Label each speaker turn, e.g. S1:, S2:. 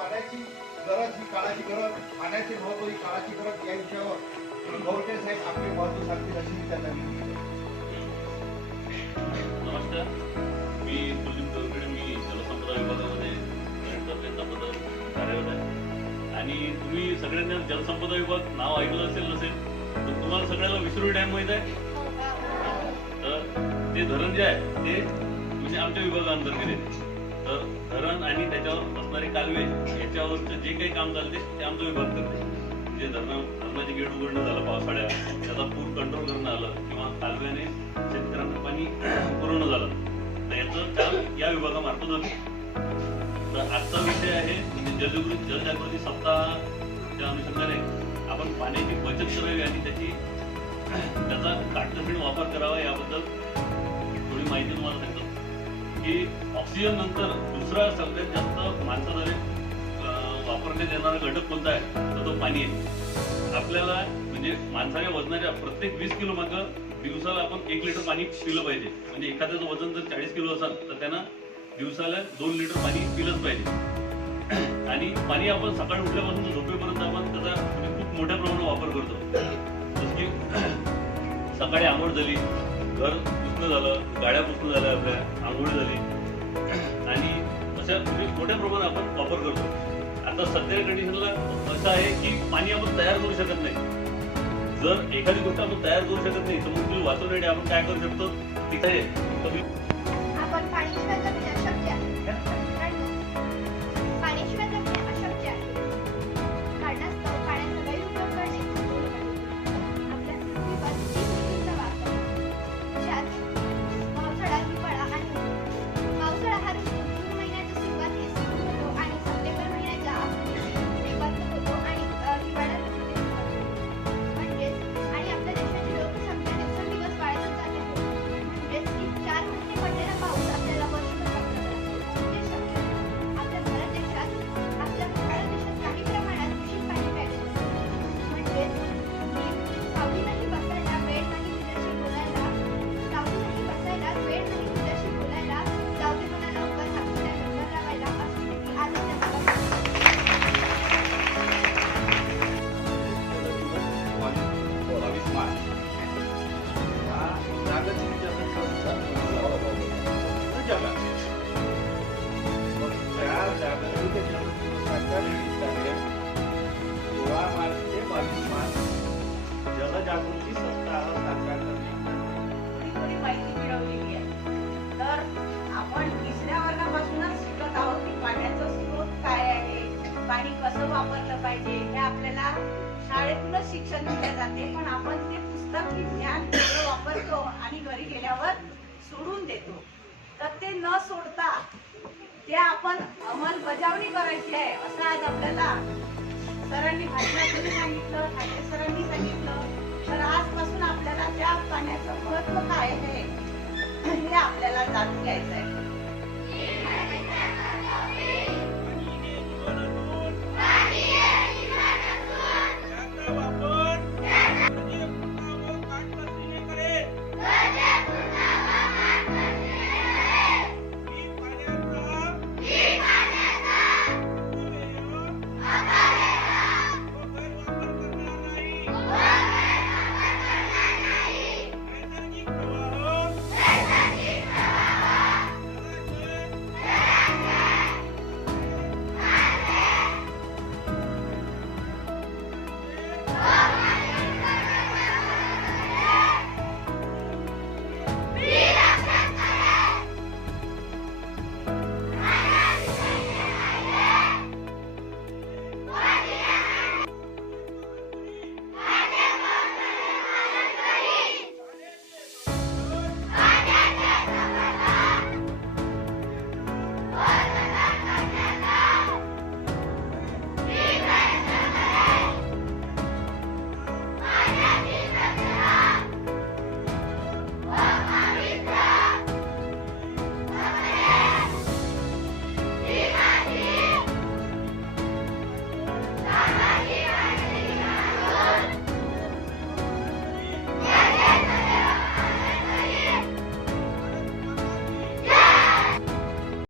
S1: पाण्याची गरज ही काळाची गरज पाण्याचे महत्त्व ही काळाची गरज या विषयावर गौरटे साहेब आपले महत्त्व सांगतील अशी मी त्यांना
S2: नमस्कार. मी कुलदीप दौरकडे मी जलसंपदा विभागामध्ये कर्तव्याचा कार्यरत आहे. आणि तुम्ही सगळ्यांना जलसंपदा विभाग नाव ऐकलं असेल नसेल तर तुम्हाला सगळ्याला विसरू डॅम माहीत आहे? तर ते धरण जे आहे ते म्हणजे आमच्या विभागाअंतर्गत येते तर धरण आणि त्याच्यावर असणारे कालवे याच्यावरचं जे काही काम चालते ते आमचा विभाग करते जे धरण धरणाचे गेट उघडणं झालं पावसाळ्यात त्याचा पूर कंट्रोल करणं आलं किंवा कालव्याने शेतकऱ्यांना पाणी पुरवणं झालं. तर याचं काम या विभागामार्फत होते. तर आजचा विषय आहे म्हणजे जलजागृती जलजागृती सप्ताहाच्या अनुषंगाने आपण पाण्याची बचत करावी आणि त्याची त्याचा काटकसरीने वापर करावा याबद्दल थोडी माहिती तुम्हाला सांगतो. की ऑक्सिजन नंतर दुसरा सगळ्यात जास्त माणसाद्वारे वापरण्यात येणारा घटक कोणता आहे? तर तो पाणी आहे. आपल्याला म्हणजे माणसाच्या वजनाच्या प्रत्येक वीस किलो मागं दिवसाला आपण एक लिटर पाणी पिलं पाहिजे. म्हणजे एखाद्याचं वजन जर चाळीस किलो असेल तर त्यांना दिवसाला दोन लिटर पाणी पिलंच पाहिजे. आणि पाणी आपण सकाळी उठल्यापासून झोपेपर्यंत आपण त्याचा खूप मोठ्या प्रमाणात वापर करतो. जसं की सकाळी आंघोळ झाली घर पुसणं झालं गाड्या पुसणं झाल्या आपल्या आंघोळी झाली. आणि अशा म्हणजे मोठ्या प्रमाणात आपण वापर करतो. आता सध्या कंडिशनला असं आहे की पाणी आपण तयार करू शकत नाही. जर एखादी गोष्ट आपण तयार करू शकत नाही तर मग तुम्ही वाचवण्यासाठी आपण काय करू शकतो? तिथे आहे कमी
S3: शाळेतूनच शिक्षण दिले जाते पण आपण ते पुस्तकी ज्ञान वापरतो आणि घरी गेल्यावर सोडून देतो. तर ते न सोडता ते आपण अंमलबजावणी करायची आहे असं आज आपल्याला सरांनी भाषणातून सांगितलं ठाकरे सरांनी सांगितलं. तर आजपासून आपल्याला त्या पाण्याचं महत्त्व काय आहे हे आपल्याला जाणून घ्यायचं आहे.